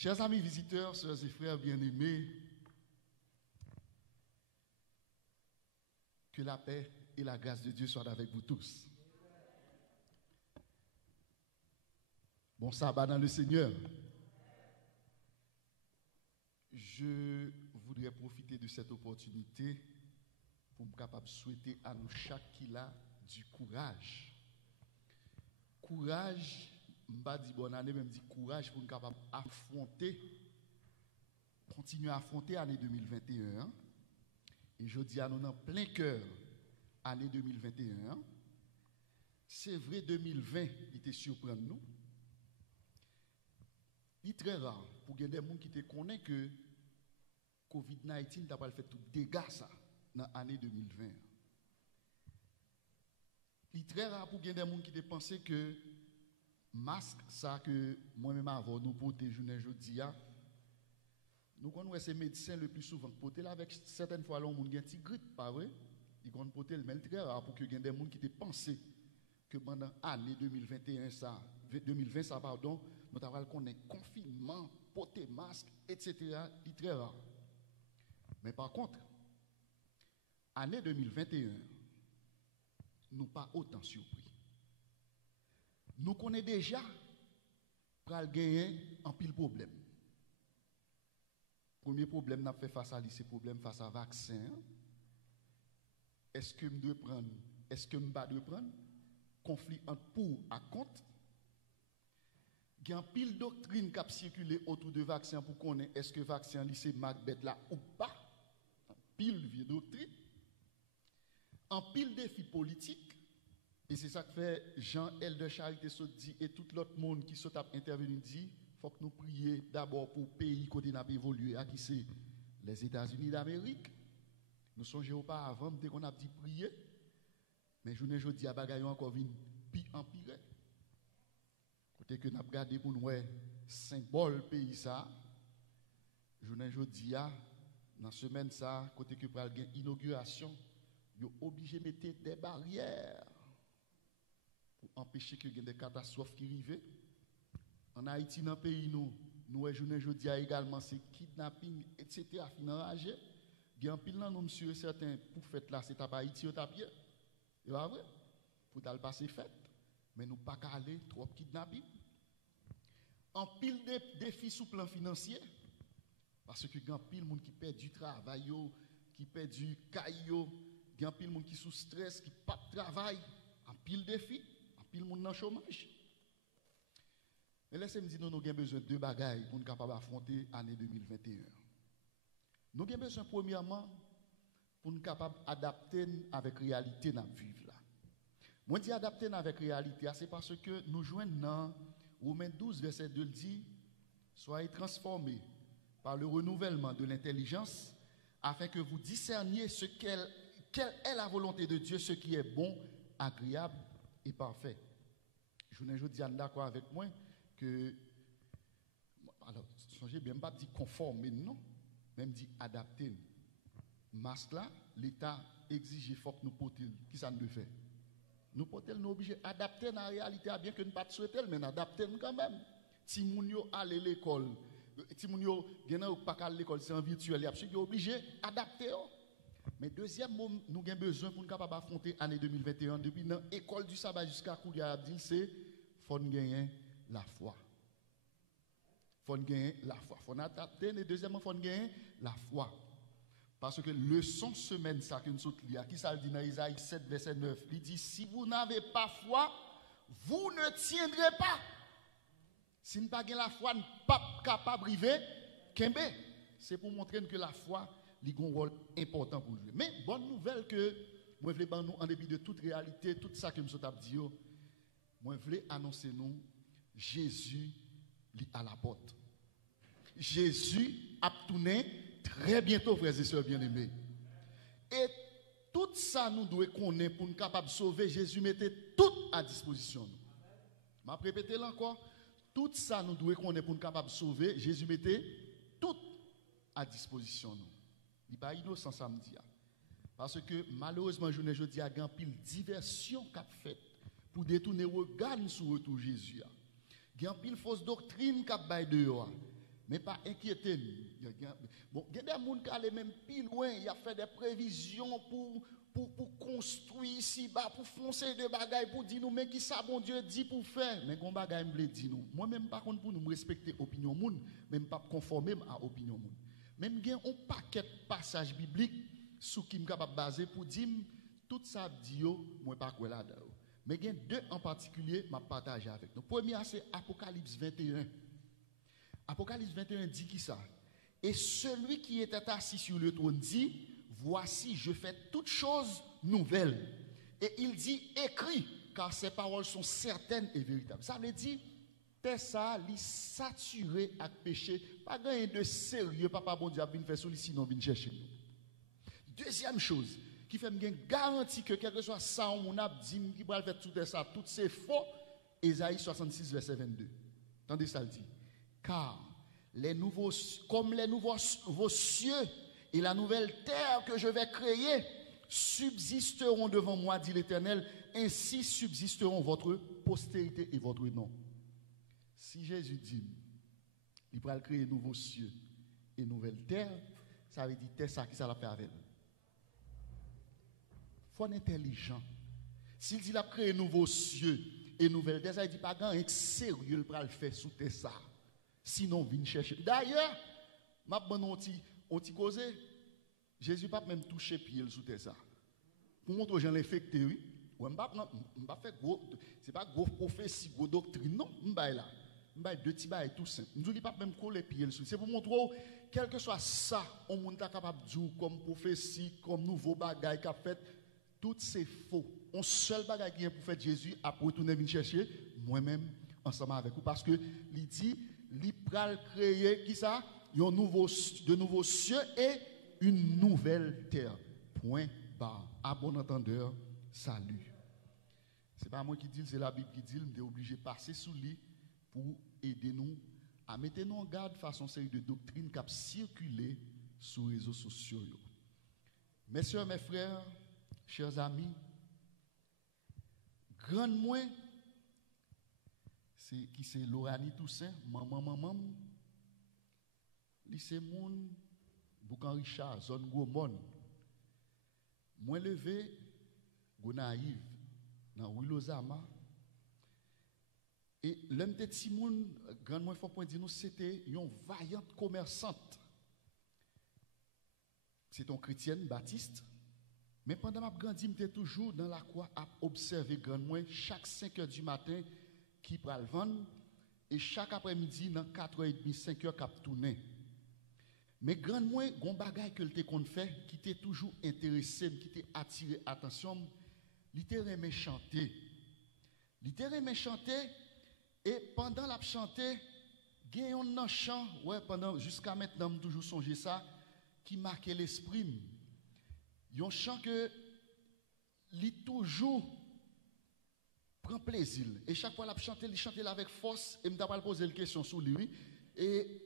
Chers amis visiteurs, sœurs et frères bien-aimés, que la paix et la grâce de Dieu soient avec vous tous. Bon sabbat dans le Seigneur. Je voudrais profiter de cette opportunité pour me capable de souhaiter à nous chaque qui a du courage. Courage, je ne pas dire bonne année, même dire courage pour nous capable affronter, continuer à affronter l'année 2021. Et je dis à nous en plein cœur, année 2021. C'est vrai, 2020, il était surprenant nous. Il est très rare pour qu'il y ait des gens qui te connaissent que COVID-19 n'a pas fait tout dégâts ça dans l'année 2020. Il est très rare pour qu'il y ait des gens qui te pensent que masque ça que moi-même avant nous porter journée jeudi nous connaissons ces médecins le plus souvent porter là avec certaines fois là on a un petit grippe pas vrai ils connaissent porter mais il est très rare pour qu'il y ait des gens qui te pensent que pendant l'année 2021 ça 2020 ça pardon nous avons connaître confinement porter masque etc. il est très rare mais par contre année 2021 nous pas autant surpris. Nous connaissons déjà pour gagner un pile problème. Premier problème n'a fait face à lui, c'est problème face à vaccin. Est-ce que je dois prendre, est-ce que je ne dois pas prendre? Conflit entre pour et contre. Il y a un pile doctrine qui a circulé autour de vaccin pour connaître est-ce que vaccin c'est Macbeth là ou pas. Un pile vieille doctrine. Un pile défi politique. Et c'est ça que fait Jean-El de Charité dit et tout l'autre monde qui sont intervenu dit il faut que nous prions d'abord pour le pays côté n'a pas évolué à qui c'est les États-Unis d'Amérique. Nous songeons pas avant dès qu'on a dit prier mais je ne dis à bagaille encore vinn pi empiré. Côté que n'a regardé pour nous symbole pays ça. Je ne dis à dans semaine ça côté que pour gain inauguration, yo obligé mettre des barrières pour empêcher que des catastrophes qui arrivent. En Haïti, dans le pays, nous jeudi également, c'est kidnapping, etc. Enragé. Il y a un pile de monsieur certains pour fête là, c'est à Haïti au tapis. C'est pas vrai? Pour le passer fête. Mais nous pas aller trop kidnapping. En pile de défis sous plan financier. Parce que il y a un pile de monde qui perd du travail, qui perd du caillou, il y a un pile de monde qui sous stress, qui pas de travail. En pile de défis. Puis le monde dans le chômage. Mais laissez-moi dire, nous avons besoin de deux bagailles pour nous capables d'affronter l'année 2021. Nous avons besoin, premièrement, pour nous capables d'adapter avec la réalité dans la vie. Moi, je dis adapter avec la réalité, c'est parce que nous jouons dans Romains 12, verset 2, dit soyez transformés par le renouvellement de l'intelligence afin que vous discerniez quelle est la volonté de Dieu, ce qui est bon, agréable et parfait. Je ne dis pas d'accord avec moi que, alors, songez bien, pas dire conformer, non, même dire adapter. Masque là, l'État exige, il faut que nous portions. Qui ça nous fait? Nous portons, nous obligés d'adapter dans la réalité, bien que nous ne pas souhaiter, mais adapter quand même. Si nous allons à l'école, si nous allons pas à l'école, c'est en virtuel, ils sont obligés d'adapter. Mais deuxième mot, nous avons besoin pour nous capables d'affronter l'année 2021 depuis l'école du sabbat jusqu'à Kouria Abdil, c'est faut gagner la foi. Faut gagner la foi. Faut adapter et deuxièmement faut gagner la foi. Parce que leçon semaine ça que nous sommes là, qui ça dit dans Isaïe 7 verset 9, il dit si vous n'avez pas foi, vous ne tiendrez pas. Si nous pas gagner la foi, nous pas capable d'arriver kembe. C'est pour montrer que la foi il a un rôle important pour jouer. Mais bonne nouvelle que moi je voulais nous en dépit de toute réalité, tout ça que nous sommes dit, moi je voulais annoncer nous Jésus est à la porte. Jésus a tourné très bientôt, frères et sœurs bien-aimés. Et tout ça nous devons connaître pour nous capables de sauver. Jésus mettait tout à disposition. Je vais répéter là encore. Tout ça nous devons connaître pour nous capables de sauver. Jésus mettait tout à disposition. Il n'est pas innocent samedi. Parce que malheureusement, je ne dis à grand pile diversion qu'a fait pour détourner le regard sur retour Jésus. Il y a pile fausse doctrine qu'a bail dehors. Mais pas inquiéter. Bon, il y a des gens qui allaient même plus loin, il a fait des prévisions pour construire ici, pour foncer de bagailles, pour dire nous, mais qui ça, bon Dieu dit pour faire. Mais qu'on bagaille me dit nous. Moi-même, par contre, pour nous respecter l'opinion monde, même pas conformer à l'opinion monde. Même il y a un paquet de passages bibliques sur qui je suis capable de baser pour dire tout ça dit, moi pas quoi là-dedans. Mais il y a deux en particulier, je partage avec nous. Le premier, c'est Apocalypse 21. Apocalypse 21 dit qui ça? Et celui qui était assis sur le trône dit, voici, je fais toutes choses nouvelles. Et il dit, écrit, car ces paroles sont certaines et véritables. Ça veut dire, t'es ça, li saturé avec péché, pas gagner de sérieux, papa bon Dieu, vient faire sous sinon vient chercher nous. Deuxième chose, qui fait me garantie que quel que soit ça, on a dit, qui va faire tout ça, tout c'est faux. Ésaïe 66, verset 22. Attendez ça, le dit. Car comme les nouveaux cieux et la nouvelle terre que je vais créer subsisteront devant moi, dit l'Éternel, ainsi subsisteront votre postérité et votre nom. Si Jésus dit, il va créer nouveaux cieux et nouvelle terre, ça veut dire c'est ça qui ça l'a fait avec lui. Il faut être intelligent. S'il dit qu'il a créé nouveaux cieux et nouvelle terre, ça veut dire pas grand sérieux pour le faire sous terre ça. Sinon, viens chercher. D'ailleurs, ma bonne on t'y cause. Jésus n'a pas même touché pied sous terre ça. Pour montrer aux gens l'infecté, oui. On pas faire gros, c'est pas gros prophétie, gros doctrine, non. On va là. On va deux petits bails tout simple. Nous ne pas même coller pied sous. C'est pour montrer quel que soit ça, on est capable de dire comme prophétie, comme nouveau bagaille qu'a fait, tout c'est faux. On seul bagaille qui est pour faire Jésus après retourner venir chercher moi-même ensemble avec vous parce que il dit il pral créer qui ça de nouveaux cieux et une nouvelle terre. Point barre. À bon entendeur, salut. C'est pas moi qui dis, c'est la Bible qui dit, on est obligé de passer sous lui pour aider nous à mettre nous en garde face à une série de doctrines qui ont circulé sur les réseaux sociaux. Mes soeurs, mes frères, chers amis, grand moins, c'est Lorani Toussaint, maman, lycée Moun, Boucan Richard, zone Gomon. Moi levé, Gonaïve, dans Wilozama. Et l'homme de Timoun, grand moins faut point dire nous, c'était une vaillante commerçante. C'est une chrétienne baptiste. Mais pendant ma grandi, j'étais toujours dans la croix à observer grand moins chaque 5 heures du matin qui pral vendre et chaque après-midi dans 4h30 5h cap tourner. Mais grand moins gon bagay que te kon fait qui était toujours intéressé, qui était attiré attention, littéralement chanter. Littéralement chanter et pendant la chanter, gagne un chant, ouais pendant jusqu'à maintenant toujours songer ça qui marquait l'esprit. Un chant que li toujours prend plaisir. Et chaque fois qu'il chante, il chante avec force. Et je vais poser une question sur lui. Et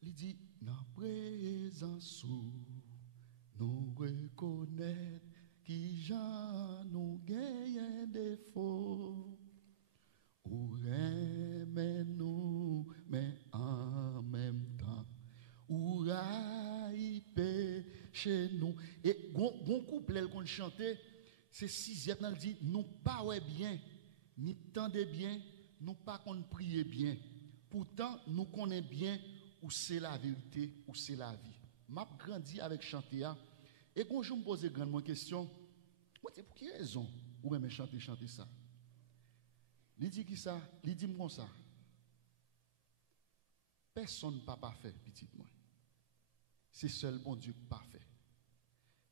il dit, dans présence, nous reconnaître qui j'en nous gagne défaut. Ou aimez nous, mais en même temps, ou raïpe chez nous. Et bon couplet qu'on chantait, c'est 6e, il dit, nous pas ouais bien, ni tendez bien, nous pas qu'on prie bien. Pourtant, nous connaissons bien où c'est la vérité, où c'est la vie. M'a grandi avec chanter. Et quand je me pose une grande question, moi, pour quelle raison ou même chanter ça? Il dit qui ça? Il dit comme ça. Personne n'a pas fait, petit moi. C'est seul bon Dieu qui pas fait.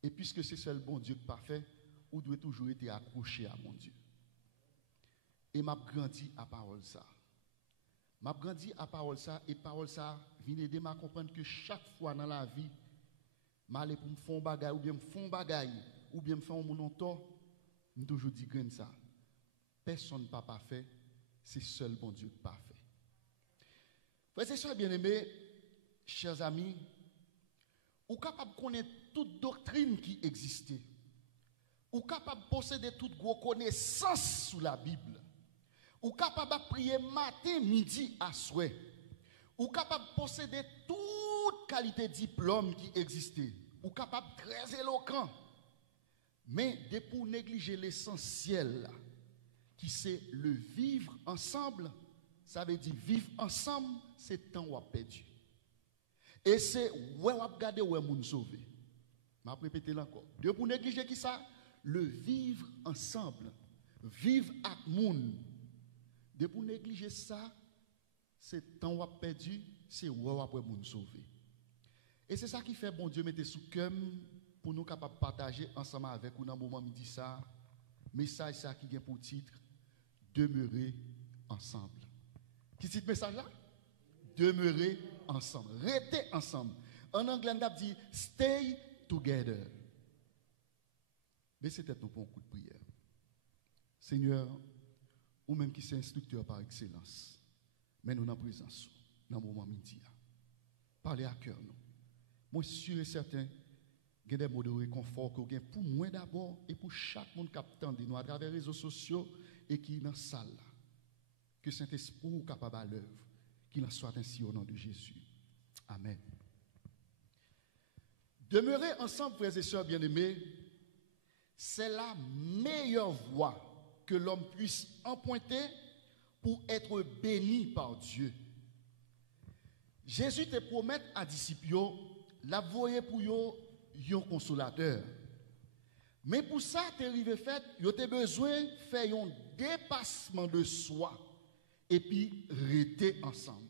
Et puisque c'est seul bon Dieu qui pas fait, ou doit toujours être accroché à mon Dieu. Et m'a grandi à parole ça. M'a grandi à parole ça et parole ça vient aider m'a comprendre que chaque fois dans la vie m'aller pour me faire bagaille ou bien me font bagaille ou bien me faire mon tort, me toujours dit grain ça. Personne n'a pas fait, c'est seul bon Dieu qui pas fait. Frères et sœurs bien-aimés, chers amis, ou capable de connaître toute doctrine qui existait. Ou capable de posséder toute connaissance sous la Bible. Ou capable de prier matin, midi, à souhait. Ou capable de posséder toute qualité de diplôme qui existait. Ou capable de très éloquent. Mais de pour négliger l'essentiel, qui c'est le vivre ensemble, ça veut dire vivre ensemble, c'est temps ou perdu. Et c'est où on va garder où on sauver. Je vais répéter encore. De pour négliger qui ça? Le vivre ensemble. Vivre avec moun. De pour négliger ça, c'est temps ou perdu, c'est où on va moun sauver. Et c'est ça qui fait bon Dieu mettre sous cœur pour nous capables de partager ensemble avec vous dans le moment midi ça. Message ça qui vient pour titre demeurer ensemble. Qui titre message là? Demeurer ensemble. Rester ensemble. En anglais, on dit stay together. Mais c'était nous pour un coup de prière. Seigneur, ou même qui c'est instructeur par excellence, mais nous en présence dans le moment midi. Parlez à cœur nous. Moi, sûr et certain, il y a des mots de réconfort que vous avez pour moi d'abord et pour chaque monde qui attend de nous à travers les réseaux sociaux et qui est dans la salle. Que Saint-Esprit soit capable à l'œuvre. Qu'il en soit ainsi au nom de Jésus. Amen. Demeurer ensemble, frères et sœurs bien-aimés, c'est la meilleure voie que l'homme puisse emprunter pour être béni par Dieu. Jésus te promet à disciples, la voyer pour eux, un consolateur. Mais pour ça, tu arrivé fait, tu as besoin de faire un dépassement de soi et puis rester ensemble.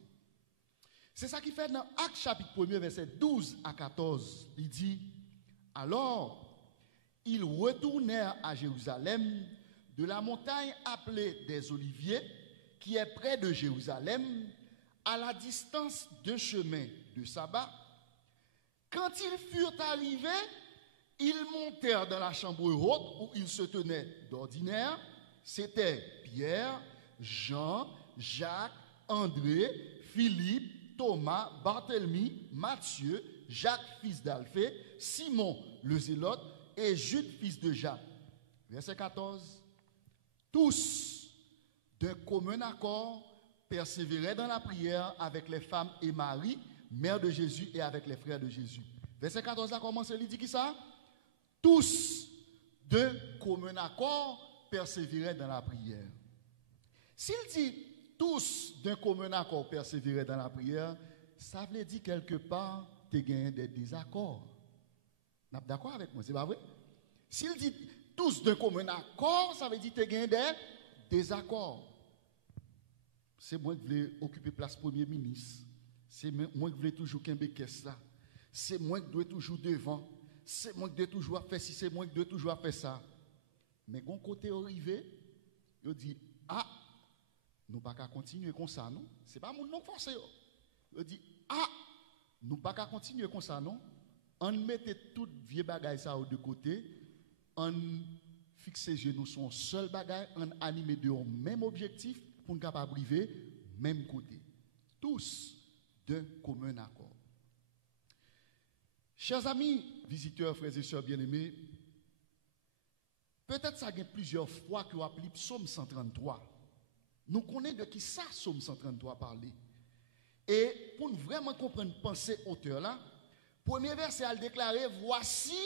C'est ça qui fait dans Actes chapitre 1, verset 12 à 14. Il dit, alors, ils retournèrent à Jérusalem de la montagne appelée des Oliviers, qui est près de Jérusalem, à la distance d'un chemin de sabbat. Quand ils furent arrivés, ils montèrent dans la chambre haute où ils se tenaient d'ordinaire. C'était Pierre, Jean, Jacques, André, Philippe, Thomas, Barthélemy, Matthieu, Jacques, fils d'Alphée, Simon, le Zélote, et Jude, fils de Jacques. Verset 14. Tous, d'un commun accord, persévéraient dans la prière avec les femmes et Marie, mère de Jésus, et avec les frères de Jésus. Verset 14 là commence, il dit qui ça? Tous, d'un commun accord, persévéraient dans la prière. S'il dit tous d'un commun accord persévéraient dans la prière, ça veut dire quelque part tu gagnes des désaccords. Vous êtes d'accord avec moi, c'est pas vrai? S'il dit tous d'un commun accord, ça veut dire que tu gagnes des désaccords. C'est moi qui voulais occuper place premier ministre. C'est moi qui voulais toujours qu'un caisse là. C'est moi qui dois toujours devant. C'est moi qui dois toujours faire ci, c'est moi qui dois toujours faire ça. Mais quand côté arrivé, il dit ah, nous ne pouvons pas continuer comme ça, non? Ce n'est pas mon nom forcé. Il dit ah, nous ne pouvons pas continuer comme ça, non? On mettait tout vieux bagaille ça de côté, on fixe les genoux sur un seul bagaille, on anime de même objectif pour nous capable arriver même côté. Tous d'un commun accord. Chers amis, visiteurs, frères et sœurs bien-aimés, peut-être ça y a plusieurs fois que vous appelez Psaume 133. Nous connaissons de qui ça, Psaume 133 parler. Et pour nous vraiment comprendre pensée auteur là, premier verset a déclaré voici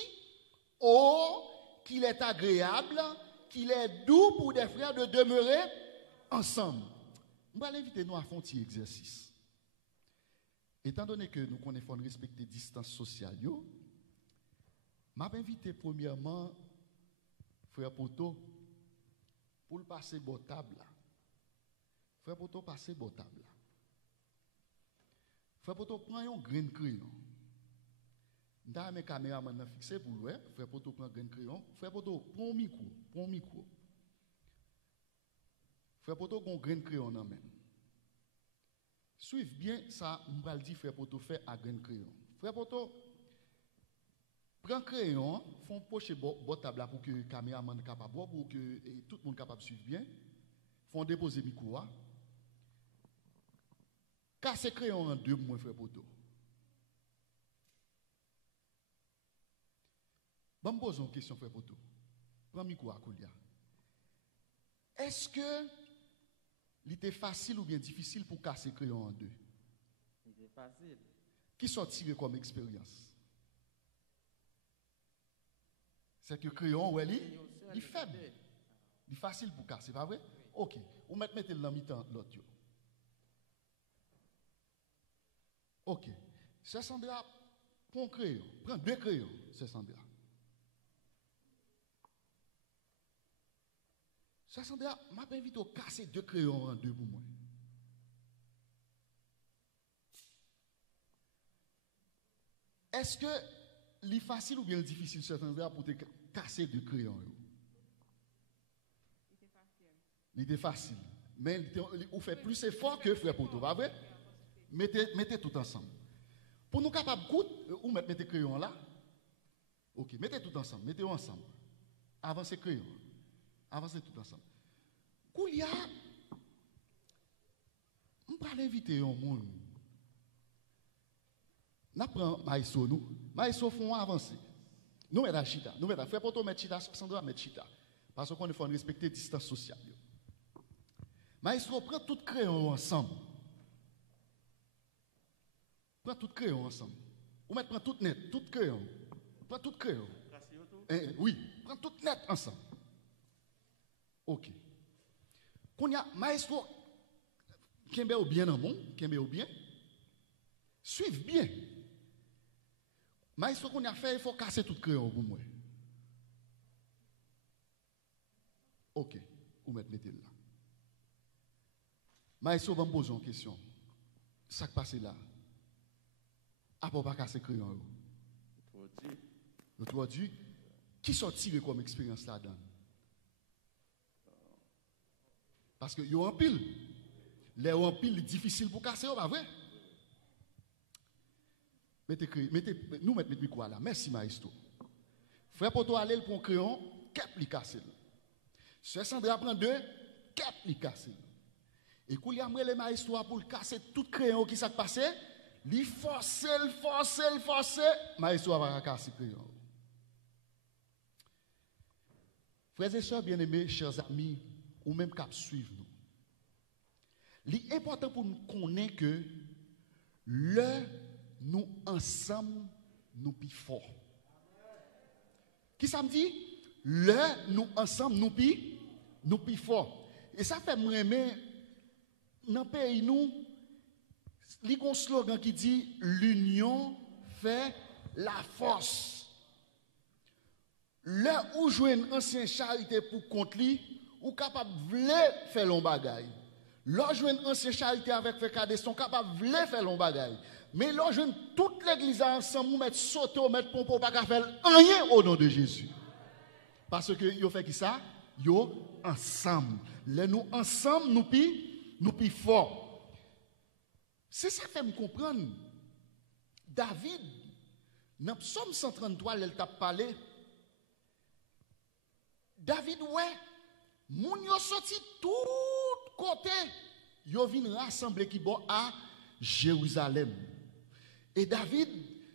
oh qu'il est agréable, qu'il est doux pour des frères de demeurer ensemble. On va l'inviter nous à faire un petit exercice. Étant donné que nous connaissons respecter la distance sociale, je vais inviter premièrement frère Poto pour le passer bon table là. Frère Poto passer bon table là. Frère Poto prend un grain de crayon. Dans mes caméramans fixé pour lui, frère Poto prend un grain de crayon. Frère Poto prend un micro, Frère Poto prend un grain de crayon dans main. Suivez bien ça, on va le dire frère Poto fait à grain de crayon. Frère Poto prend crayon, font pocher bon table pour que le caméraman capable pour que tout le monde capable suivre bien. Font déposer micro. Casse crayon en deux mois frère Poto. Bon, me pose une question, frère Poto. Prends micro à Koulia. Est-ce que il était facile ou bien difficile pour casser le crayon en deux? Facile. Qui sont tirés comme expérience? C'est que le crayon, ouais, il est faible. Il est facile pour casser, pas vrai? Ok. Ou mettez le dans mi-temps l'autre. Ok. C'est Sandra, prends un crayon. Prends 2 crayons, c'est Sandra. C'est Sandra, m'a invité à casser 2 crayons en 2 pour moi. Est-ce que c'est facile ou bien difficile, c'est Sandra, pour te casser 2 crayons? Il était facile. Mais on fait plus effort que frère Poto, pas vrai? Mettez tout ensemble. Pour nous capables de ou mettez crayon là. Ok, mettez tout ensemble, mettez ensemble. Avancez crayon. Avancez tout ensemble. Koulia, on va l'inviter au monde. Nous prenons Maïso, nous. Maïso font avancer. Nous mettons chita. Nous mettons frère Poto mettre chita, Sandra mettre chita. Parce qu'on faut respecter la distance sociale. Maïso prend tout crayon ensemble. Prends tout crayon ensemble. Ou mettre prend tout net, tout crayon. Prends tout crayon. Oui, prends tout net ensemble. Ok. Quand il y a maestro, qui est bien dans le monde, qui est bien, suivez bien. Maestro, qu'on a fait, il faut casser tout crayon pour moi. Ok, vous mettez là. Maestro va me poser une question. Ça qui passe là. Après, pas casser crayon. Le traduit. Qui sont tirés comme expérience là-dedans? Parce que yo en pile. Les en pile est difficile pour casser, pas vrai? Nous mettons le micro là. Merci maestro. Frère Poto aller pour un crayon, cap li casser. Sœur Sandra prend 2, cap li casser. Et quand il y a les maestro pour casser tout crayon qui s'est passé, li force, maestro va casser crayon. Frères et sœurs bien-aimés, chers amis, ou même cap suivre nous. L'important pour nous connaître que nous ensemble nous plus fort. Qui ça me dit? Nous ensemble nous plus fort. Et ça fait me aimer dans le pays nous, il y a un slogan qui dit l'union fait la force. Là où jouer une ancienne charité pour contre lui, ou capable de faire l'on bagaille. Là jouer une ancienne charité avec frère Cadet, sont capables de faire l'on bagaille. Mais là jouer toute l'église ensemble, mettre sauter, mettre pompo, pas qu'à faire rien au nom de Jésus. Parce que yo fait qui ça? Yo ensemble. Là nous ensemble nous pi fort. C'est ça qui fait me comprendre. David, dans Psaume 133, il t'a parlé. David, ouais, moun yo sorti tout côté, yo vinn rassembler qui bon à Jérusalem. Et David,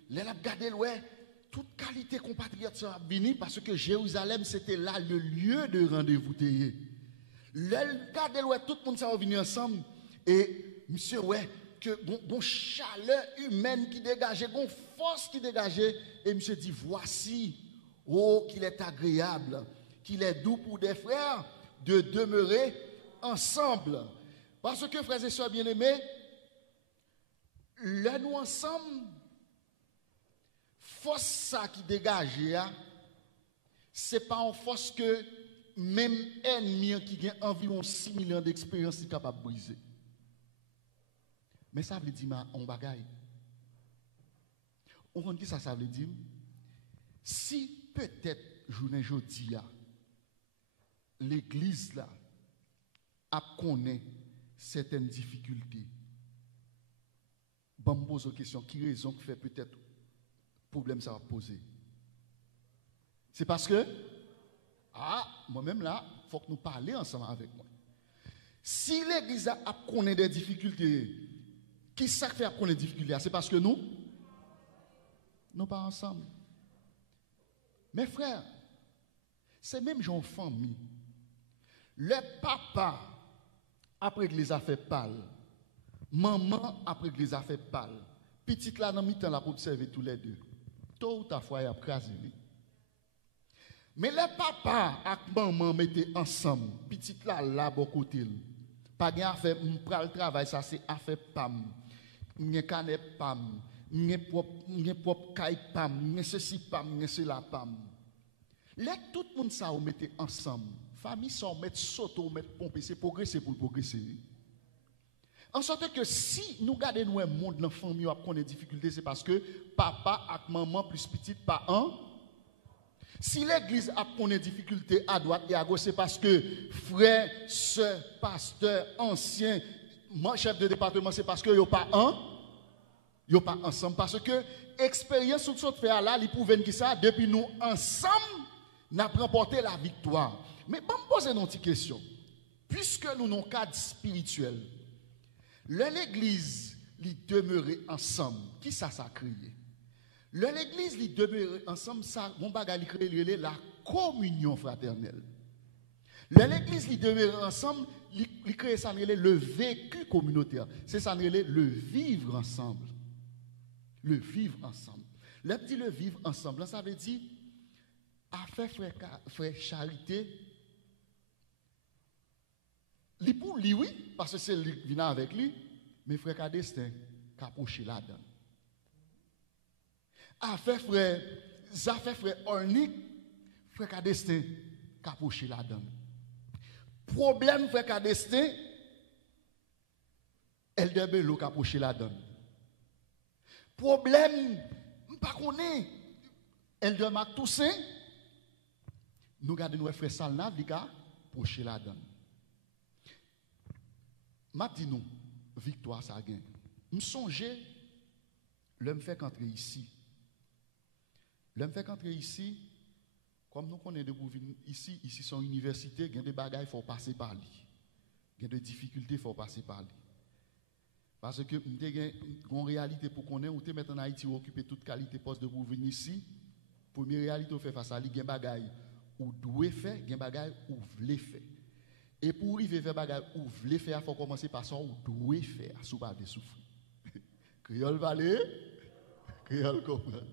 il a regardé, ouais, toute qualité compatriote ça vini parce que Jérusalem c'était là le lieu de rendez-vous. Il a regardé, ouais, tout le monde ça venu ensemble et monsieur, ouais, que bon chaleur humaine qui dégageait, bon force qui dégageait et monsieur dit voici, oh qu'il est agréable. Qu'il est doux pour des frères de demeurer ensemble. Parce que, frères et sœurs bien-aimés, là nous ensemble, force ça qui dégage, ce n'est pas en force que même ennemi qui a environ 6 millions d'expérience est capable de briser. Mais ça veut dire, on bagaille. On compte qui ça veut dire? Si peut-être, journée jeudi, l'église là a connaît certaines difficultés. Bon, me pose une question, qui raison qui fait peut-être problème ça va poser? C'est parce que moi-même là, il faut que nous parlions ensemble avec moi. Si l'église a connaît des difficultés, qui ça fait connaître des difficultés? C'est parce que nous pas ensemble. Mes frères, c'est même genre famille. Le papa, après que les a fait pâle, maman, après que les a fait pâle, Petite là, dans mi-temps, là, pour observer tous les deux. Tôt ou tard, il y a crasé. Mais les papas et maman mettaient ensemble. Petite là, là, bon côté. Pas de affaire, le travail, ça c'est affaire pam. M'y canep pam. M'y propre caille pam. M'y ceci pam, m'y cela pam. Là, tout le monde ça, on mettait ensemble. Famille, ça, on met sauto, on met pomper, c'est progresser pour progresser. En sorte que si nous gardons nous un monde dans la famille où on a des difficultés, c'est parce que papa et maman plus petite pas un. Si l'église a des difficultés à droite et à gauche, c'est parce que frère, soeur, pasteur, ancien, chef de département, c'est parce que n'y a pas un. Ils pas ensemble. Parce que l'expérience que nous fait là, ils prouvent que ça, depuis nous ensemble, nous avons remporté la victoire. Mais je me poser une petite question. Puisque nous avons un cadre spirituel, l'église li demeurer ensemble, qui ça créé? L'église li demeurer ensemble, ça, mon bagage li créé la communion fraternelle. L'église li demeurer ensemble, li créé ça le vécu communautaire. C'est ça le vivre ensemble. Le vivre ensemble. Le petit le vivre ensemble, ça veut dire à faire frère charité. Li pour lui, oui, parce que c'est lui qui vient avec lui, mais frère Cadestin, capoché là-dedans. Affaire frère Ornick, frère Cadestin, capoché là-dedans. Problème frère Cadestin, Eldebelo capoché là-dedans. Problème, pas connaît, Eldemak Toussaint, nous gardons nos frères Salna, Vika, capoché là-dedans. M'a dit nous, victoire ça gagne. Me songer, l'homme fait qu'entrer ici. L'homme fait qu'entrer ici, comme nous connaissons ici c'est une université, il y a des bagages, il faut passer par lui. Il y a des difficultés, il faut passer par lui. Parce que nous avons une réalité pour qu'on ait, ou mettre en Haïti, ou occuper toute qualité poste de pour venir ici. Première réalité, on fait face à lui, il y a des bagages ou doit faire, il y a des bagages ou voulez faire. Et pour arriver à faire bagage ou voulez faire, il faut commencer par ça ou doit faire, sous pas de souffrir. Créole valé, créole comprendre.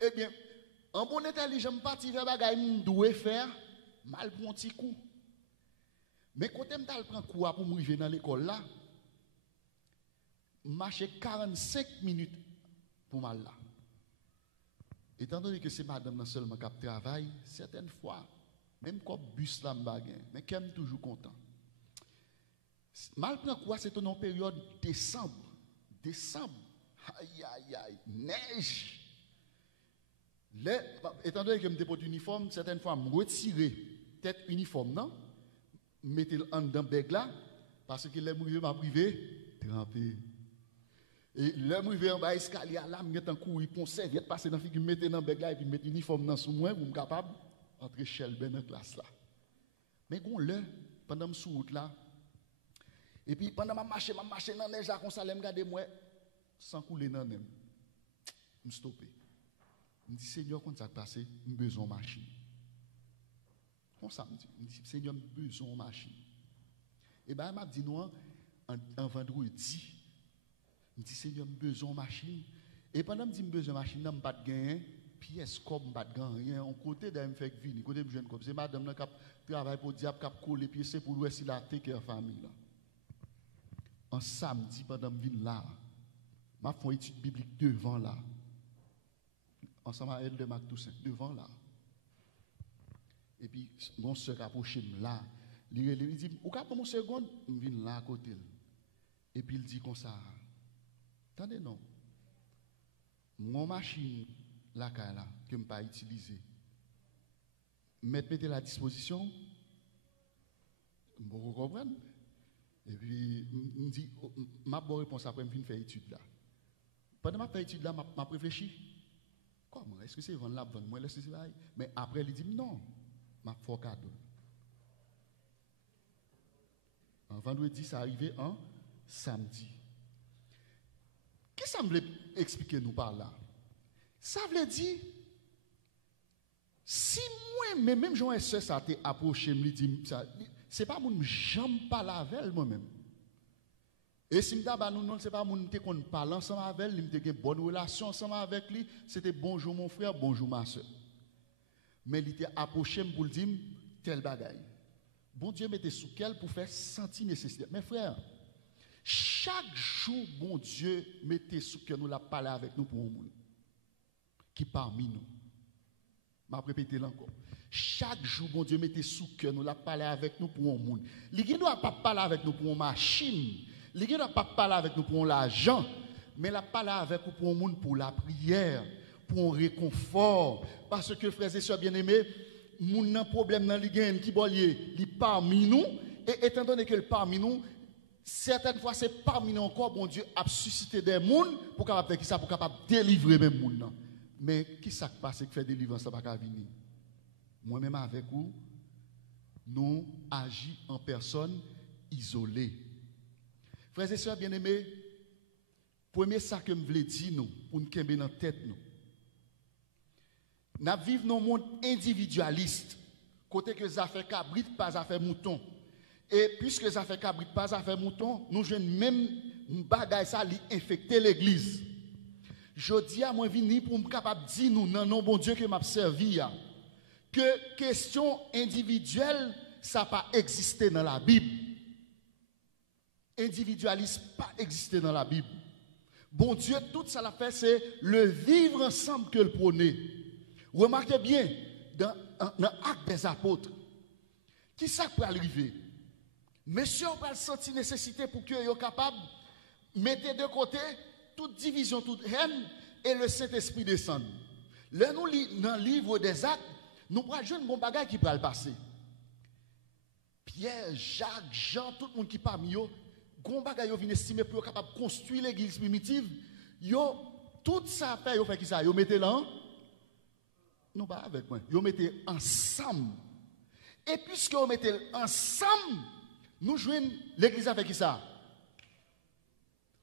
Eh bien, en bon intelligent, parti faire bagage ou doit faire, mal pour un petit coup. Mais quand je prends coup pour m'arriver dans l'école là, marcher 45 minutes pour mal là. Étant donné que c'est madame seulement qui travaille, certaines fois, même quand bus là m'baguen, mais qui est toujours content. Mal prend quoi c'est en période décembre. Aïe aïe aïe, neige. Étant donné que je me dépose uniforme, certaines fois me retirer tête uniforme non, mettre en dans bag là parce que les mouillés m'a privé trempé. Et les mouillés en bas escalier là, me mettre en courir pour serviette passer dans figure mettre dans bag là et puis mettre uniforme dans sous moi pour me capable entrer chez le dans classe là. Mais gon là pendant sous route là et puis pendant ma marcher dans neige là comme ça me regarder moi sans couler dans même. Me stopper. Me dit Seigneur quand ça passé, me besoin de machine. Comme ça me dit Seigneur me besoin de machine. Et ben m'a dit non en vendredi. Me dit Seigneur me besoin de machine. Et pendant me dit me besoin de machine, me pas de gain pièce comme pas de rien on côté d'aime fait venir côté me jeune comme c'est madame là qui travaille pour diable qui coller pièce c'est pour si la take famille là. En samedi pendant me venir là m'a fait étude biblique devant là. Ensemble avec elle de Mac Toussaint devant là. Et puis mon sœur approché là, il dit "Ou capable mon seconde, me vinn là à côté." Et puis il dit comme ça. Attendez non. Mon machine la là que me pas utiliser. Mettez la disposition. Vous comprenez? Et puis me dit m'a bonne réponse après me faire étude là. Pendant ma faire étude là m'a réfléchi. Comment est-ce que c'est vendre la vendre moi laisse ça mais après il dit non m'a fait cadeau. En vendredi ça arrivé en samedi. Qu'est-ce que ça me expliquer nous par là? Ça veut dire si moi même Jean et sœur ça t'est approché me dit ça c'est pas mon jambe pas la veille moi-même. Et si m'ta nous non c'est pas moun te qu'on parle ensemble avec lui, m'te une bonne relation ensemble avec lui, c'était bonjour mon frère, bonjour ma soeur. Mais il était approché pour le dire tel bagaille. Bon Dieu mettait sous quel pour faire sentir nécessité. Mes frères, chaque jour bon Dieu mettait sous que nous la parler avec nous pour un monde qui parmi nous. Je vais répéter encore. Chaque jour, bon Dieu mettait sous cœur, nous la parler avec nous pour un monde. Il ne doit pas parler avec nous pour une machine. Il ne doit pas parler avec nous pour l'argent. Mais la parler avec nous pour un monde, pour la prière, pour un réconfort. Parce que, frères et sœurs bien-aimés, nous avons un problème dans l'île qui est parmi nous. Et étant donné que parmi nous, certaines fois, c'est parmi nous encore, bon Dieu a suscité des mondes pour capable faire ça, pour capable délivrer même monde. Mais qui s'est passé qui fait délivrance ça pas venir? Moi-même avec vous, nous agissons en personne isolée. Frères et sœurs bien-aimés, premier ça que je voulais dire nous, pour nous camber dans la tête nous. Nous vivons dans un monde individualiste, côté que ça fait cabrit, pas ça fait mouton. Et puisque ça fait cabrit, pas ça fait mouton, nous jouons même une bagaille ça li infecter l'église. Je dis à moi venir pour me capable dire nous non non bon Dieu que m'a servi que question individuelle ça pas existé dans la Bible. Individualisme pas existé dans la Bible. Bon Dieu tout ça l'a fait c'est le vivre ensemble que le prônait. Remarquez bien dans l'acte des apôtres. Qui ça peut arriver? Monsieur on va sentir nécessité pour que soient capable mettre de côté toute division, toute haine, et le Saint-Esprit descend. Là, nous lisons dans le livre des Actes, nous prenons un bon bagage qui peut le passer. Pierre, Jacques, Jean, tout le monde qui parmi eux, bon bagage vient estimer pour être capable de construire l'église primitive. Yo, tout ça fait, yo fait qui ça? Yo mettez là, non pas avec moi, yo mettez ensemble. Et puisque yo mettez ensemble, nous jouons l'église avec qui ça?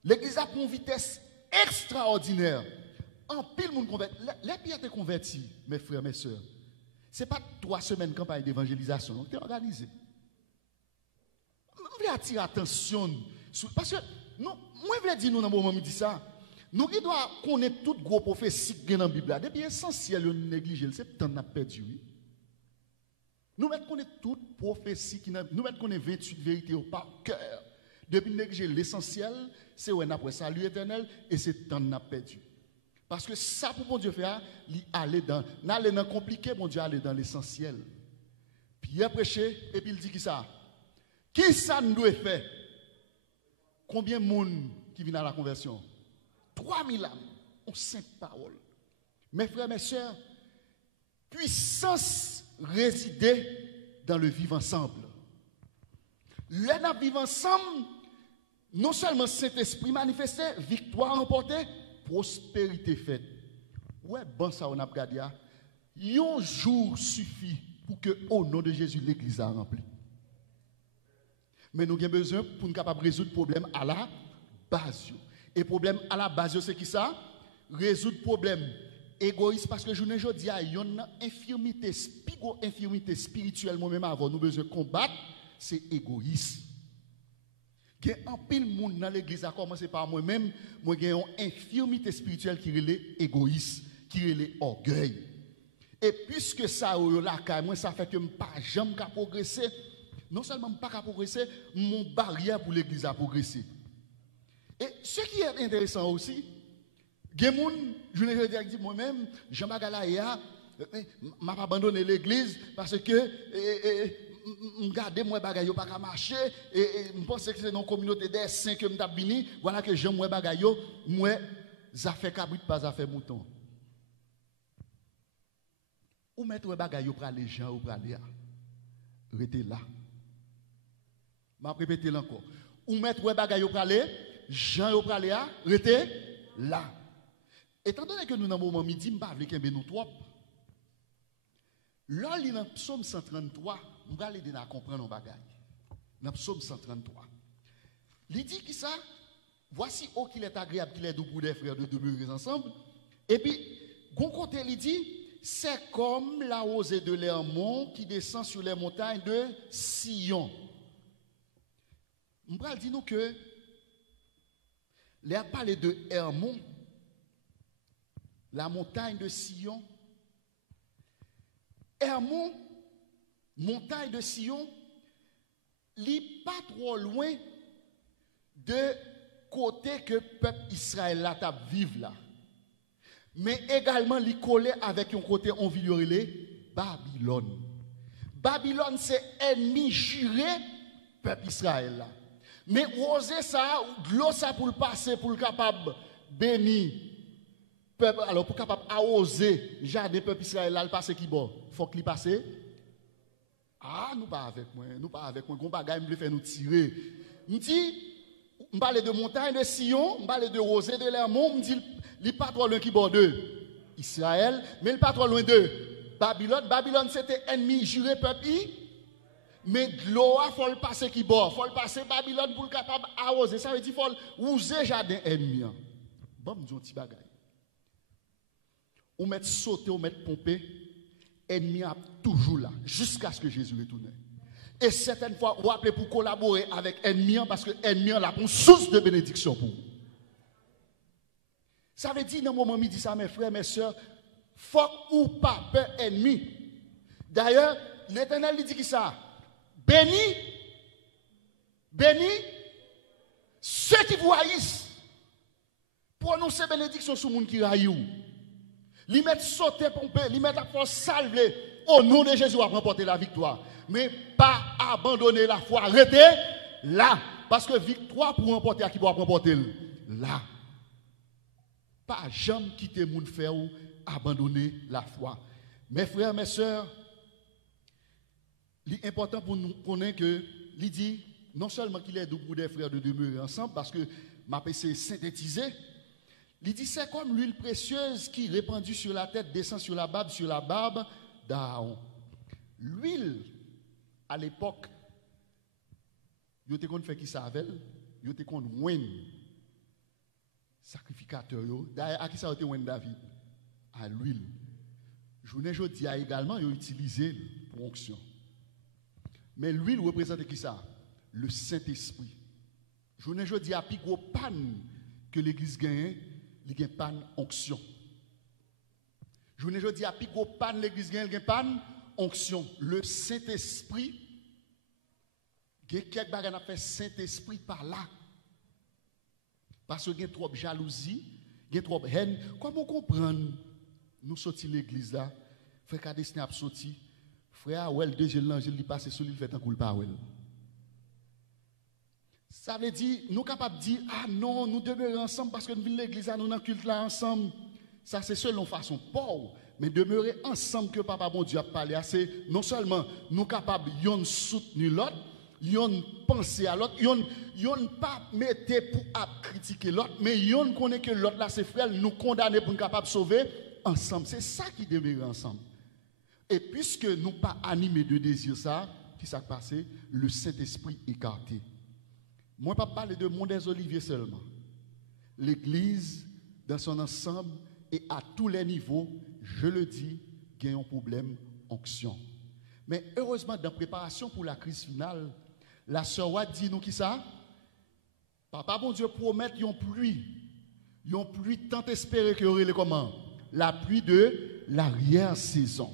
L'église a une vitesse extraordinaire. En pile, monde converti. Les pierres te convertis, mes frères, mes sœurs. Ce n'est pas 3 semaines de campagne d'évangélisation qui est organisée. Je veux attirer l'attention. Parce que, moi, je veux dire, nous, dans le moment où je dis ça, nous devons connaître toute gros prophétie qui est dans la Bible. Depuis essentiel, nous négliger, c'est le temps qu'on a perdu. Nous devons connaître toute prophétie qui nous devons connaître 28 vérités par cœur. Depuis négliger l'essentiel, c'est où on a salut éternel et c'est temps qu'on a perdu. Parce que ça, pour bon Dieu faire, il aller dans compliqué, bon Dieu aller dans l'essentiel. Pierre prêché, et puis il dit qui ça? Qui ça nous doit faire? Combien de monde qui vient à la conversion? 3000 âmes. On sainte parole. Mes frères, mes sœurs, puissance résider dans le vivre ensemble. Le vivre ensemble, non seulement Saint-Esprit manifesté, victoire remportée, prospérité faite. Ouais, bon ça on a regardé. Un jour suffit pour que au nom de Jésus l'église a rempli. Mais nous avons besoin pour nous capables de résoudre le problème à la base. Et le problème à la base c'est qui ça? Résoudre le problème égoïste parce que je ne dis il y a une infirmité spirituelle moi-même avant nous besoin de combattre, c'est égoïste. Il y a un pile monde dans l'église, à commencer par moi-même, moi j'ai une infirmité spirituelle qui est l'égoïsme, qui est l'orgueil. Et puisque ça moi ça fait que je ne pas jamais progresser. Non seulement je ne pas progresser, mon barrière pour l'église a progressé. Et ce qui est intéressant aussi, il y a des gens, je ne dis moi-même, Jean-Marc Alaïa, m'a pas abandonné l'église parce que regardez moi bagay yo pas ka marcher et je pense que c'est dans communauté des saints que m't'a béni voilà que j'aime moi bagay yo moi ça fait cabrit pas ça fait mouton ou mettre bagay yo pour les gens ou pour aller rester là m'a répéter encore ou mettre bagay yo pour aller gens yo pour aller rester là étant donné que nous dans moment midi m'pa vle kembe nous trop là li dans psaume 133 on va l'aider à comprendre nos bagages. Dans le psaume 133. Il dit qui ça? Voici oh qu'il est agréable, qu'il est doux pour des frères de demeurer ensemble. Et puis, gon côté il dit, c'est comme la rosée de l'Hermon qui descend sur les montagnes de Sion. On va dire nous que Il a parlé de Hermon, la montagne de Sion. Hermon, montagne de Sion, n'est pas trop loin de côté que le peuple Israël là vivre là. Mais également, il collé avec un côté on vit Babylone. Babylone, c'est ennemi juré peuple Israël là. Mais oser ça, de l'eau ça pour le passer, pour le capable bénir peuple, alors pour capable oser jardin peuple Israël là, le passer qui bon, faut qu'il passe. Ah, nous pas avec moi, gon bagay me faire nous tirer. Me dit, on parle de montagne de Sion, on parle de rosée de l'Hermon, me dit il pas trop loin qui borde Israël, mais il pas trop loin de Babylone. Babylone c'était ennemi juré peuple. Mais de l'eau, il faut le passer qui bord. Il faut le passer Babylone pour le capable arroser. Ça veut dire qu'il faut user jardin ennemi. Bon, nous disons un petit bagay. On met sauter, on met pomper. Ennemi est toujours là, jusqu'à ce que Jésus retourne. Et certaines fois, on appelle pour collaborer avec ennemi parce que ennemi là une source de bénédiction pour vous. Ça veut dire, dans le moment où il dit ça, mes frères, mes soeurs, faut ou pas peur ennemi. D'ailleurs, l'Éternel dit qui ça? Béni ceux qui vous haïssent. Prononcez bénédiction sur le monde qui haït. Li mettre sauter pomper, li mettre à force salver. Au nom de Jésus, on va remporter la victoire. Mais pas abandonner la foi. Arrêtez là. Parce que victoire pour remporter, à qui va remporter là. Pas jamais quitter moun faire ou abandonner la foi. Mes frères, mes sœurs, l'important pour nous connaître que, il dit, non seulement qu'il est pour des frères de demeurer ensemble, parce que ma PC synthétisé, il dit c'est comme l'huile précieuse qui répandue sur la tête descend sur la barbe d'Aaron. L'huile, à l'époque, il était qu'on fait qui ça avec, il était qu'on win sacrificateur. D'ailleurs, à qui ça a été win David? À l'huile. Journée jeudi a également utilisé pour onction. Mais l'huile représente qui ça? Le Saint-Esprit. Journée jeudi a plus gros panne que l'église gagne, il y a panne onction. Journée jeudi a plus gros panne l'église gagne, il y a panne onction. Le Saint-Esprit, il y a quelques bagages à faire Saint-Esprit par là. Parce qu'il y a trop de jalousie, il y a trop de haine. Comment comprendre nous sortir l'église là? Frère Kadesne a sorti. Frère, ouais, le deuxième l'angile il passe sur lui, il fait un coup de parole. Ça veut dire, nous sommes capables de dire, ah non, nous demeurons ensemble parce que nous vivons l'église, nous avons culte là ensemble. Ça, c'est selon façon pauvre. Mais demeurer ensemble que Papa bon Dieu a parlé, c'est non seulement nous sommes capables de soutenir l'autre, de penser à l'autre, de pas mettre pour critiquer l'autre, mais de connaître que l'autre là, c'est frère, nous condamner pour nous capables de sauver ensemble. C'est ça qui demeure ensemble. Et puisque nous ne sommes pas animés de désir ça, qui s'est passé? Le Saint-Esprit écarté. Moi, je ne parle pas parler de mon des Oliviers seulement. L'Église, dans son ensemble et à tous les niveaux, je le dis, il y a un problème onction. Mais heureusement, dans la préparation pour la crise finale, la sœur Watt dit nous qui ça? Papa, bon Dieu, promet une pluie tant espérée que aurait comment? La pluie de l'arrière-saison.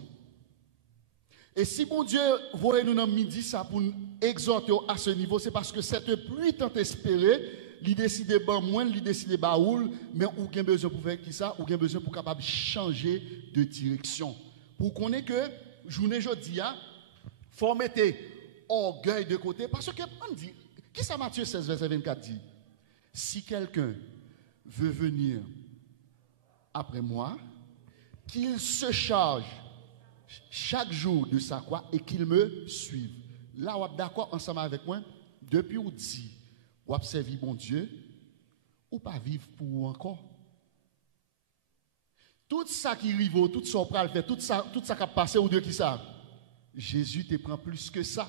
Et si bon Dieu voyait nous dans midi ça pour nous exhorter à ce niveau, c'est parce que cette pluie tant espérée, il décide de moins, il décide de baoul, mais ou bien besoin pour faire qui ça, ou bien besoin pour capable changer de direction. Pour qu'on ait que journée jeudi a faut mettre orgueil de côté parce que on dit qui ça Matthieu 16 verset 24 dit si quelqu'un veut venir après moi, qu'il se charge chaque jour de sa croix et qu'il me suive. Là, on est d'accord ensemble avec moi. Depuis où dit, ou observer mon Dieu, ou pas vivre pour vous encore. Tout ça qui arrive, tout ça qu'on fait, tout ça qui a passé, ou Dieu qui ça? Jésus te prend plus que ça.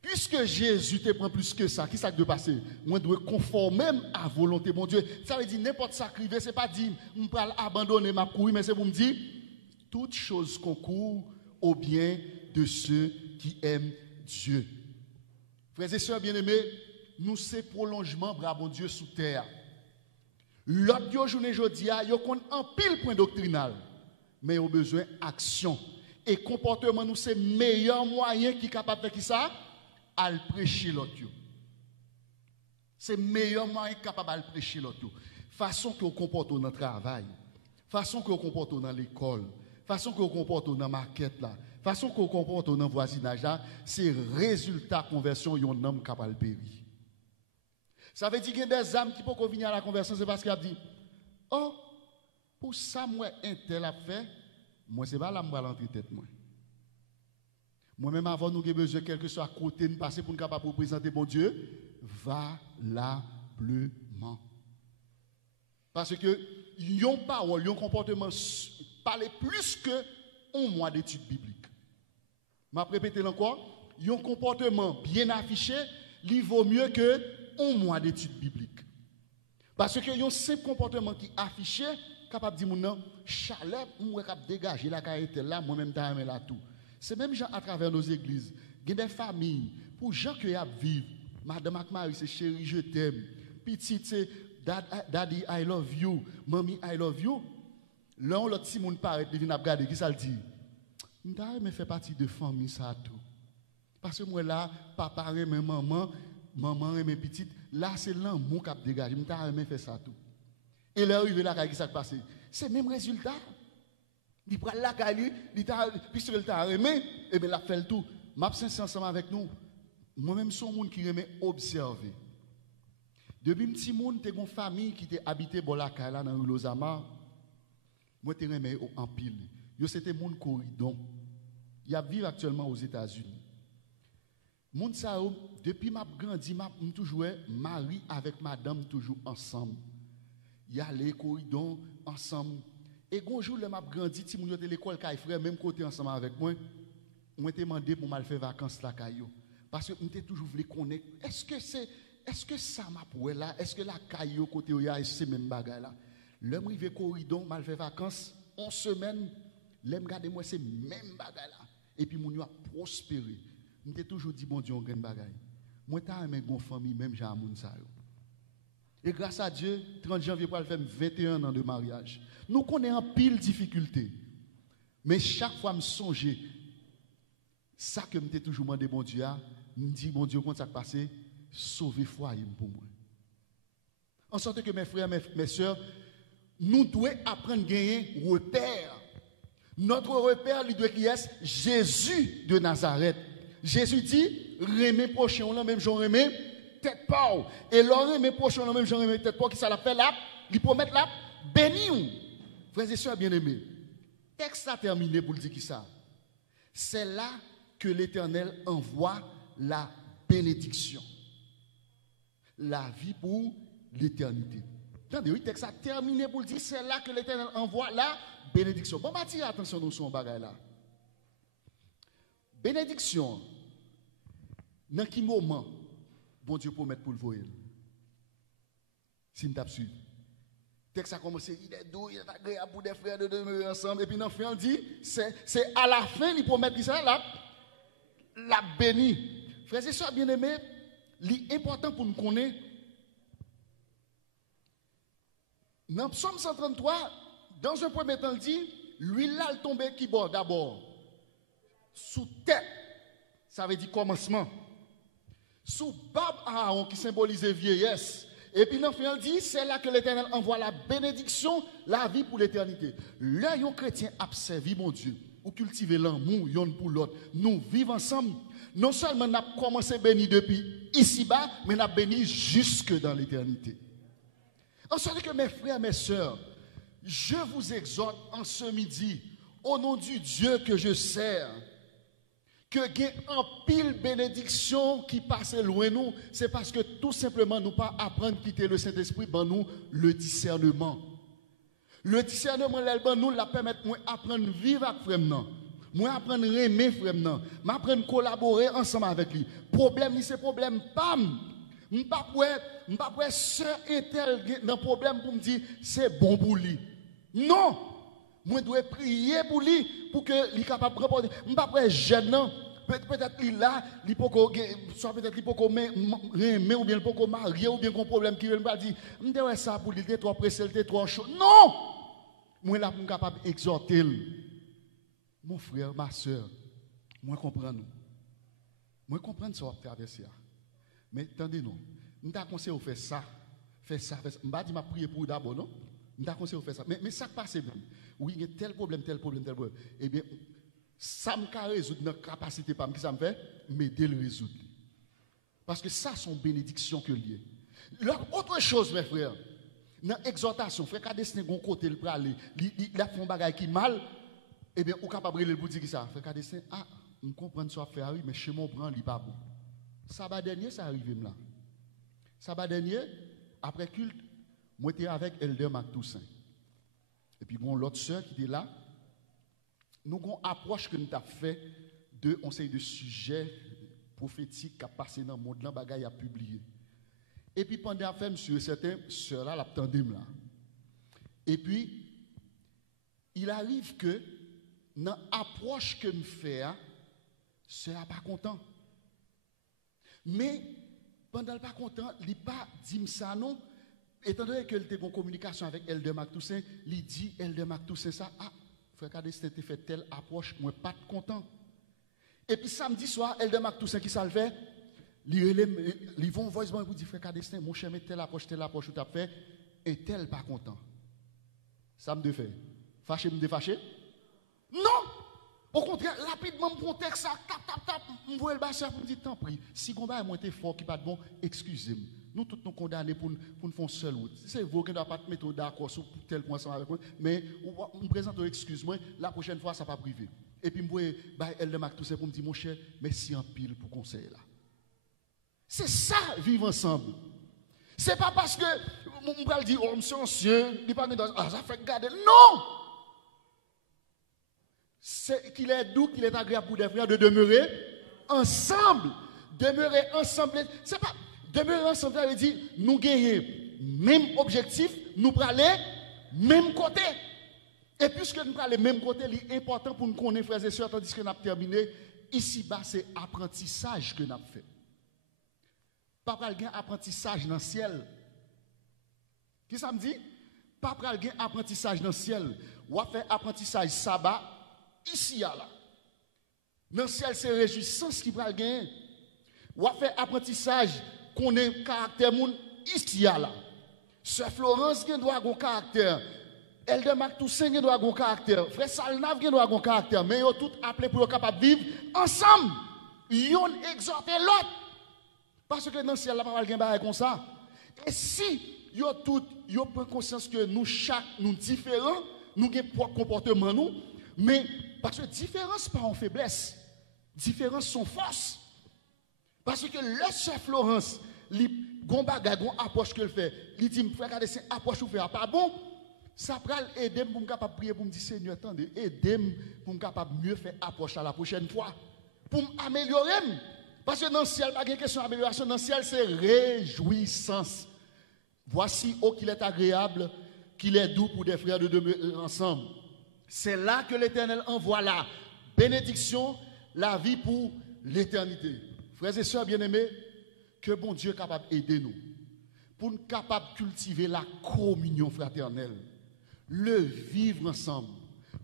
Puisque Jésus te prend plus que ça, qui ça doit passer? Moi, je dois conformer à la volonté de mon Dieu. Ça veut dire n'importe ça qui arrive, ce n'est pas dire, je vais abandonner ma couille, mais c'est pour me dire, toute chose concourt au bien de ceux qui aiment Dieu. Frères et sœurs bien-aimés, nous c'est prolongement, bravo Dieu, sous terre. L'autre yo journée jodi a, yo kon en pile point doctrinal, mais yo besoin action. Et comportement nous c'est meilleur moyen qui capable de faire qui ça à le prêcher l'autre. C'est meilleur moyen capable de prêcher l'autre. Façon que vous comportez dans le travail, façon que vous comportez dans l'école, façon que vous comportez dans la market là, façon que vous comportez dans le voisinage là, c'est résultat conversion yon homme capable de périr. Ça veut dire qu'il y a des âmes qui peuvent venir à la conversion, c'est parce qu'il a dit oh, pour ça moi un tel a fait, moi c'est pas là moi l'entrée tête moi. Moi-même avant nous avons besoin quel que soit à côté nous passer pour nous capable de présenter bon Dieu valablement. Parce que yon parole, yon comportement parle plus que un mois d'études bibliques. Je vais répéter encore, yon comportement bien affiché, il vaut mieux que un mois d'études bibliques. Parce que yon simple comportement qui affiché capable de dire non, chaleur moi capable dégager la caractère là moi-même ta aimer là tout. C'est même gens à travers nos églises, il y a des familles pour gens qui vivent. Madame ak Marie c'est chérie je t'aime. Petite c'est daddy I love you, mommy I love you. Là on l'autre si moun paraît devine ap regarder qui ça le dit. M'ta aimé fait partie de famille ça tout. Parce que moi là papa aime maman, maman aime petite, là c'est l'amour qui a dégagé. M'ta aimé fait ça tout. Et là arrivé là qui ça passé. C'est même résultat. Il prend la caille, puisque il t'a aimé, et bien il a fait le tout. M'a ensemble avec nous. Moi-même, son monde qui aime observer. Depuis petit monde, t'es une famille qui t'est habité dans la caille là dans Lozama. Moi, t'es aimé en pile. Yo c'était monde corridon. Il a vivre actuellement aux États-Unis. Monde ça depuis m'a grandi, m'a toujours mari avec madame toujours ensemble. Y a les corridons ensemble. Et un jour, le m'a grandi, si mon l'école kay frère même côté ensemble avec moi, on t'a demandé pour mal faire vacances la caillou parce que on t'a toujours voulu connaître est-ce que ça m'a pour là, est-ce que la caillou côté où y a ces même bagaille là. L'homme rivé corridon mal fait vacances, 11 semaines, l'aime garder moi c'est même bagaille là et puis mon yo a prospéré. On t'a toujours dit bon Dieu on gagne bagaille. Moi t'a aimé gon famille même Jean moun ça yo. Et grâce à Dieu, 30 janvier pour le faire 21 ans de mariage. Nous connaissons en pile difficulté. Mais chaque fois me songer ça que me toujours demandé bon Dieu, me dit bon Dieu comment ça passé, sauver foyer pour moi. En sorte que mes frères mes sœurs, nous devons apprendre à gagner repère. Notre repère lui doit qui est Jésus de Nazareth. Jésus dit remet prochain là même j'en remets tête pas et l'autre mes prochain là même j'en remets tête pas qui ça l'appelle là, il promet là béni. Frères et sœurs bien-aimés, texte a terminé pour dire qui ça. C'est là que l'Éternel envoie la bénédiction. La vie pour l'éternité. Attendez, oui, texte a terminé pour dire c'est là que l'Éternel envoie la bénédiction. Bon, attirez attention nous sur bagage là. Bénédiction. Dans quel moment bon Dieu promet pour le voyer? Si nous t'absuivons. Texte a commencé, il est doux, il est agréable pour des frères de demeurer ensemble. Et puis, dans le fin, on dit, c'est à la fin, il promet que ça, la béni. Frères et sœurs bien-aimés, l'important pour nous connaître, dans Psaume 133, dans un premier temps, il dit, l'huile là, elle tombe qui bord d'abord. Sous tête, ça veut dire commencement. Sous barbe Aaron qui symbolisait vieillesse. Et puis, dans le final, dit, c'est là que l'Éternel envoie la bénédiction, la vie pour l'éternité. Là, un chrétien a servi mon Dieu, ou cultiver l'amour, yon pour l'autre. Nous vivons ensemble. Non seulement nous avons commencé à bénir depuis ici-bas, mais nous avons béni jusque dans l'éternité. En sorte que mes frères, mes sœurs, je vous exhorte en ce midi, au nom du Dieu que je sers, que il y ait en pile bénédiction qui passe loin nous, c'est parce que tout simplement nous pas apprendre à quitter le Saint-Esprit, ben nous le discernement. Le discernement, nous la permettre moi apprendre à vivre avec frère, moi apprendre à aimer frère, m'apprendre à collaborer ensemble avec lui. Problème, c'est problème, pam. M'pas pour sœur intel dans problème pour me dire c'est bon pour lui. Non. Moi dois prier pour lui pour que il capable de répondre. M'pas pour jeune non. peut-être il là, soit peut-être il peut mais ou bien il peut marier ou bien un problème qui veut pas dire, m'te ça pour il était trop pressé, il était trop chaud. Non! Moi là pour capable exhorter mon frère, ma soeur, moi comprends nous. Moi comprends ça faire avec ça. Mais attendez-nous, nous t'a conseillé de faire ça, faire ça, faire ça. Je ne vais pas prier pour d'abord, non? Nous t'a conseillé de faire ça. Mais ça passe même. Oui, il y a tel problème. Eh bien, ça me résoudre notre capacité, pas qui ça me fait, m'aider à le résoudre. Parce que ça, c'est une bénédiction que lié. Autre chose, mes frères, dans l'exhortation, frère, quand il y a un côté, il aller, il a fait un bagage qui mal, eh bien, on est capable de le dire ça. Frère, quand il ah, on comprend ce qu'on fait, mais chez moi, on prend, il pas bon. Sabbat dernier, ça arrive là. Sabbat dernier, après culte, moi j'étais avec Elder Mac Toussaint. Et puis bon, l'autre soeur qui était là, nous avons une approche que nous avons fait de conseil de sujets prophétiques qui a passé dans le monde, là, bagaille a publié. Et puis pendant la fin, monsieur, certains soeurs là, l'attendent là. Et puis, il arrive que dans l'approche que nous faisons, sœur n'est pas content. Mais pendant le pas content, il n'a pas dit ça non. Étant donné qu'il était en communication avec Elder Mac Toussaint, il dit Elder Mac Toussaint ça, ah, frère Cadestin te fait telle approche, moi pas content. Et puis samedi soir, Elder Mac Toussaint qui s'en fait, ils vont voice pour dire frère Cadestin, mon cher, mais telle approche ou t'as fait, et tel pas content. Ça me fait. Fâché, me défâché? Non! Au contraire, rapidement, mon texte, ça, tap, me voit le basseur pour me dire, tant pis, si on va moins fort qui pas de bon, excusez-moi. Nous tous nous condamnés pour nous faire seul route. C'est vous qui ne doit pas te mettre d'accord sur tel point avec moi, mais on me présente excuse-moi, la prochaine fois, ça va pas privé. Et puis, je vois, elle de Mac Toussaint pour me dire, mon cher, merci en pile pour conseil là. C'est ça, vivre ensemble. C'est pas parce que, on va dire, oh, monsieur ancien, il pas dans ça fait garder. Non! C'est qu'il est doux, qu'il est agréable pour des frères de demeurer ensemble. Demeurer ensemble. C'est pas demeurer ensemble, ça veut dire nous gagnons même objectif, nous aller même côté. Et puisque nous aller même côté, il est important pour nous connaître, frères et sœurs, tandis que nous avons terminé. Ici-bas, c'est apprentissage que nous avons fait. Pas pour le apprentissage dans le ciel. Qui ça me dit? Pas pour le apprentissage dans le ciel. Ou faire apprentissage sabbat. Ici, là. Dans le ciel, c'est réjouissance qui va gagner. Ou à faire apprentissage qu'on ait caractère moun ici, là. Sœur Florence qui doit avoir un caractère. Elder Mac Toussaint qui doit avoir un caractère. Frère Salnav qui doit avoir un caractère. Mais ils sont tous appelés pour être capables de vivre ensemble. Ils ont exhorté l'autre. Parce que dans le ciel, là, pas de comme ça. Et si ils ont tous pris conscience que nous, chaque, nous différents, nous avons propre comportement, nous, mais parce que différence pas en faiblesse, différence sont force. Parce que le chef Florence, gon bagage, gon approche qu'elle fait, il dit frère regarder cette approche ou faire pas bon, ça va aider pour me capable prier pour me dire Seigneur attendez, aider pour me capable mieux faire approche à la prochaine fois pour m'améliorer. Parce que dans le ciel pas de question d'amélioration, dans le ciel c'est réjouissance. Voici oh qu'il est agréable, qu'il est doux pour des frères de demeurer ensemble. C'est là que l'Éternel envoie la bénédiction, la vie pour l'éternité. Frères et sœurs bien-aimés, que bon Dieu est capable d'aider nous pour nous capable de cultiver la communion fraternelle, le vivre ensemble,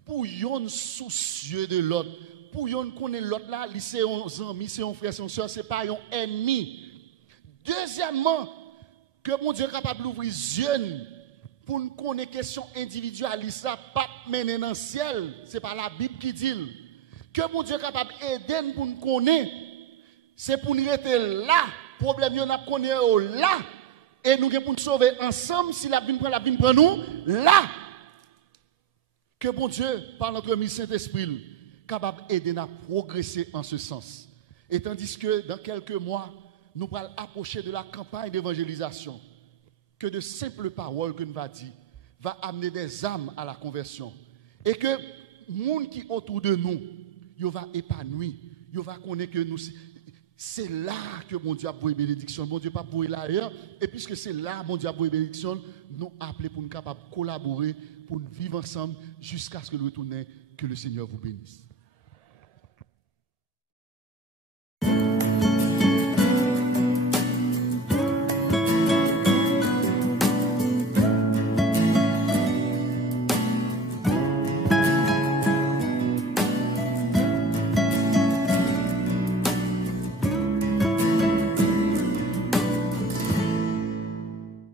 pour yon soucieux de l'autre, pour yon connaître l'autre là, c'est un ami, c'est un frère, c'est un soeur, c'est pas un ennemi. Deuxièmement, que bon Dieu est capable d'ouvrir les yeux pour nous connaître question individualiste, pas mener dans le ciel, c'est pas la Bible qui dit. Que mon Dieu est capable d'aider pour nous connaître, c'est pour nous rester là, problème nous n'a connaître là, et nous pour nous sauver ensemble, si la Bible prend nous là. Que bon Dieu, par notre ami Saint-Esprit, capable d'aider nous à progresser en ce sens. Et tandis que dans quelques mois, nous allons approcher de la campagne d'évangélisation. Que de simples paroles que nous va dire va amener des âmes à la conversion et que le monde qui est autour de nous il va épanouir, il va connaître que nous c'est là que mon Dieu a pour bénédiction, mon Dieu pas pour l'ailleurs et puisque c'est là mon Dieu a pour bénédiction, nous appelons pour nous capables de collaborer pour nous vivre ensemble jusqu'à ce que nous retournions, que le Seigneur vous bénisse.